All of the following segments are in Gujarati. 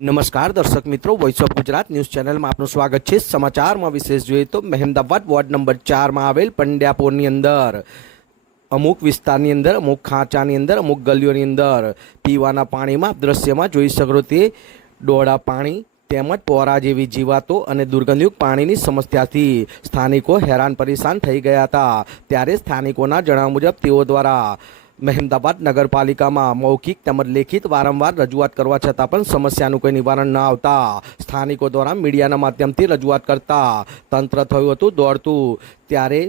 નમસ્કાર દર્શક મિત્રો, વોઇસ ઓફ ગુજરાત ન્યૂઝ ચેનલમાં આપનું સ્વાગત છે। સમાચારમાં વિશેષ જોઈએ તો મહેમદાવાદ વોર્ડ નંબર 4માં આવેલ પંડ્યાપોરની અંદર અમુક વિસ્તારની અંદર, અમુક ખાંચાની અંદર, અમુક ગલીઓની અંદર પીવાના પાણીમાં દ્રશ્યમાં જોઈ શકો તે ડોળા પાણી તેમજ પોરા જેવી જીવાતો અને દુર્ગંધયુક્ત પાણીની સમસ્યાથી સ્થાનિકો હેરાન પરેશાન થઈ ગયા હતા। ત્યારે સ્થાનિકોના જણાવ્યા મુજબ તેઓ દ્વારા મહેમદાવાદ નગરપાલિકામાં મૌખિક તેમજ લેખિત વારંવાર રજૂઆત કરવા છતાં પણ સમસ્યાનું કોઈ નિવારણ ન આવતા સ્થાનિકો દ્વારા મીડિયાના માધ્યમથી રજૂઆત કરતા તંત્ર થયું હતું દોડતું। ત્યારે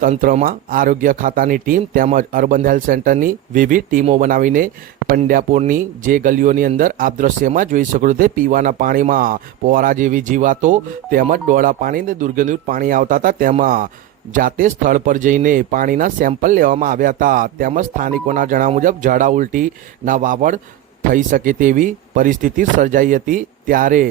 તંત્રમાં આરોગ્ય ખાતાની ટીમ તેમજ અર્બન હેલ્થ સેન્ટરની વિવિધ ટીમો બનાવીને પંડ્યાપોરની જે ગલીઓની અંદર આપ દ્રશ્યમાં જોઈ શકો તે પીવાના પાણીમાં પોરા જેવી જીવાતો તેમજ ડોળા પાણીને દુર્ગંધયુક્ત પાણી આવતા હતા તેમાં જાતે સ્થળ પર જઈને પાણીના સેમ્પલ લેવામાં આવ્યા હતા। તેમજ સ્થાનિકોના જણાવ્યા મુજબ ઝાડા ઉલટીના વાવડ થઈ શકે તેવી પરિસ્થિતિ સર્જાઈ હતી। ત્યારે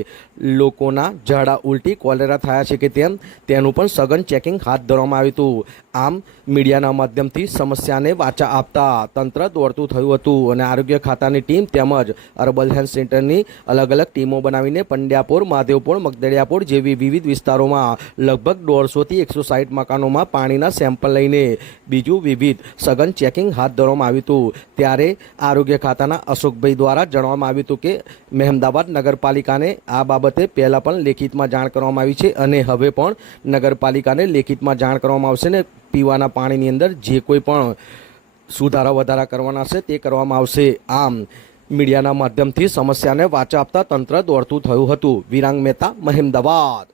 લોકોના ઝાડા ઉલટી કોલેરા થયા છે કે તેમ તેનું પણ સઘન ચેકિંગ હાથ ધરવામાં આવ્યું હતું। આમ મીડિયાના માધ્યમથી સમસ્યાને વાચા આપતા તંત્ર દોડતું થયું હતું અને આરોગ્ય ખાતાની ટીમ તેમજ અર્બન હેલ્થ સેન્ટરની અલગ અલગ ટીમો બનાવીને પંડ્યાપોર, મહાદેવપોર, મગદડિયાપોર જેવી વિવિધ વિસ્તારોમાં લગભગ 150 થી 160 મકાનોમાં પાણીના સેમ્પલ લઈને બીજું વિવિધ સઘન ચેકિંગ હાથ ધરવામાં આવ્યું હતું। ત્યારે આરોગ્ય ખાતાના અશોકભાઈ દ્વારા જણાવવામાં આવ્યું હતું કે મહેમદાવાદ નગરપાલિકાને આ બાબતે પહેલાં પણ લેખિતમાં જાણ કરવામાં આવી છે અને હવે પણ નગરપાલિકાને લેખિતમાં જાણ કરવામાં આવશે ને પીવાના પાણીની અંદર જે કોઈ પણ સુધારા વધારા કરવાના છે તે કરવામાં આવશે। આમ મીડિયાના માધ્યમથી સમસ્યાને વાચા આપતા તંત્ર દોડતું થયું હતું। વિરાંગ મહેતા, મહેમદાવાદ।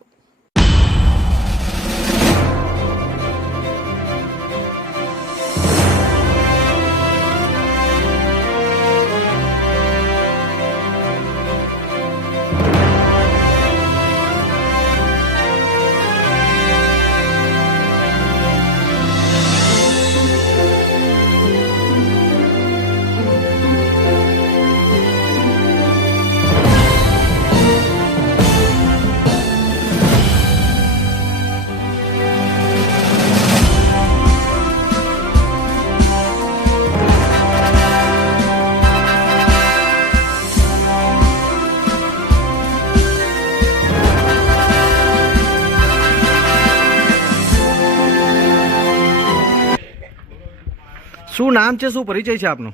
શું નામ છે, શું પરિચય છે આપનો?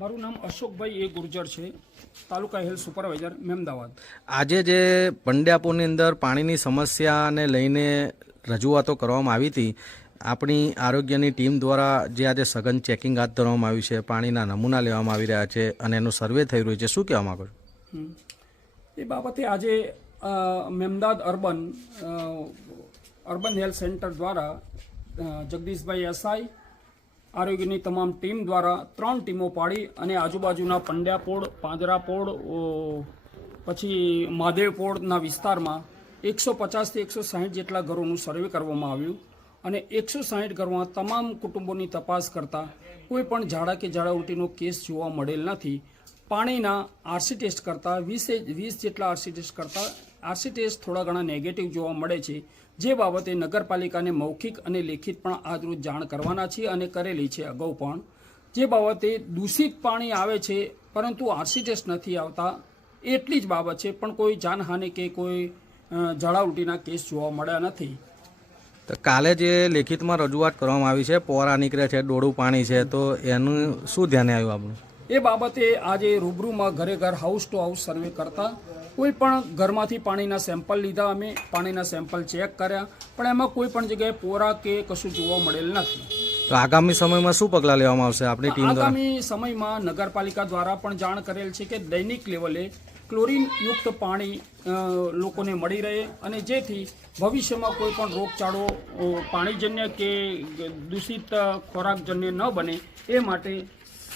મારું નામ અશોકભાઈ એ ગુર્જર છે, તાલુકા હેલ્થ સુપરવાઇઝર મહેમદાવાદ। આજે જે પંડ્યાપોરની અંદર પાણીની સમસ્યાને લઈને રજૂઆતો કરવામાં આવી હતી, આપણી આરોગ્યની ટીમ દ્વારા જે આજે સઘન ચેકિંગ હાથ ધરવામાં આવ્યું છે, પાણીના નમૂના લેવામાં આવી રહ્યા છે અને એનું સર્વે થઈ રહ્યું છે, શું કહેવા માંગો છો? એ બાબતે આજે મહેમદાવાદ અર્બન હેલ્થ સેન્ટર દ્વારા જગદીશભાઈ એસઆઈ આરોગ્યની તમામ ટીમ દ્વારા 3 ટીમો પાડી અને આજુબાજુના પંડ્યાપોળ, પાંજરાપોળ, પછી મહાદેવપોળના વિસ્તારમાં 150 થી 160 જેટલા ઘરોનું સર્વે કરવામાં આવ્યું અને 160 ઘરમાં તમામ કુટુંબોની તપાસ કરતા કોઈ પણ ઝાડા કે ઝાડા ઉલટીનો કેસ જોવા મળેલ નથી। પાણીના આરસી ટેસ્ટ કરતાં 20 જેટલા આરસી ટેસ્ટ કરતાં આરસી ટેસ્ટ થોડા ઘણા નેગેટિવ જોવા મળે છે, જે બાબતે નગરપાલિકાને મૌખિક અને લેખિત પણ આજરોજ જાણ કરવાના છે અને કરેલી છે અગાઉ પણ। જે બાબતે દૂષિત પાણી આવે છે પરંતુ આરસી ટેસ્ટ નથી આવતા એટલી જ બાબત છે, પણ કોઈ જાનહાનિ કે કોઈ ઝાડા ઉલટીના કેસ જોવા મળ્યા નથી। તો કાલે જે લેખિતમાં રજૂઆત કરવામાં આવી છે, પોરા નીકળે છે, ડોળું પાણી છે, તો એનું શું ધ્યાને આવ્યું આપણું? એ બાબતે આજે રૂબરૂમાં ઘરે ઘર હાઉસ ટુ હાઉસ સર્વે કરતા કોઈ પણ ઘરમાંથી પાણીના સેમ્પલ લીધા, અમે પાણીના સેમ્પલ ચેક કર્યા, પણ એમાં કોઈ પણ જગ્યાએ પોરા કે કશું જોવા મળેલ નથી। તો આગામી સમયમાં શું પગલાં લેવામાં આવશે આપણી ટીમ દ્વારા? આગામી સમયમાં નગરપાલિકા દ્વારા પણ જાણ કરેલ છે કે દૈનિક લેવલે ક્લોરીનયુક્ત પાણી લોકોને મળી રહે અને જેથી ભવિષ્યમાં કોઈ પણ રોગચાળો પાણીજન્ય કે દૂષિત ખોરાકજન્ય ન બને એ માટે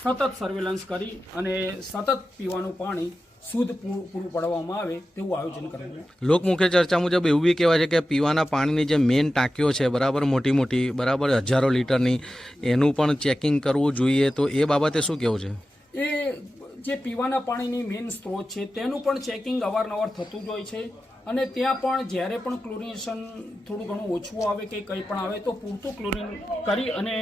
સતત સર્વેલન્સ કરી અને સતત પીવાનું પાણી શુદ્ધ પૂરું પાડવામાં આવે તેવું આયોજન કરેલું। લોકમુખ્ય ચર્ચા મુજબ એવું બી કહેવાય છે કે પીવાના પાણીની જે મેઇન ટાંકીઓ છે, બરાબર મોટી મોટી, બરાબર હજારો લીટરની, એનું પણ ચેકિંગ કરવું જોઈએ, તો એ બાબતે શું કહેવું છે? એ જે પીવાના પાણીની મેઇન સ્ત્રોત છે તેનું પણ ચેકિંગ અવારનવાર થતું જ હોય છે અને ત્યાં પણ જ્યારે પણ ક્લોરિનેશન થોડું ઘણું ઓછું આવે કે કંઈ પણ આવે તો પૂરતું ક્લોરિન કરી અને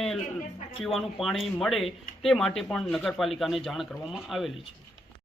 પીવાનું પાણી મળે તે માટે પણ નગરપાલિકાને જાણ કરવામાં આવેલી છે।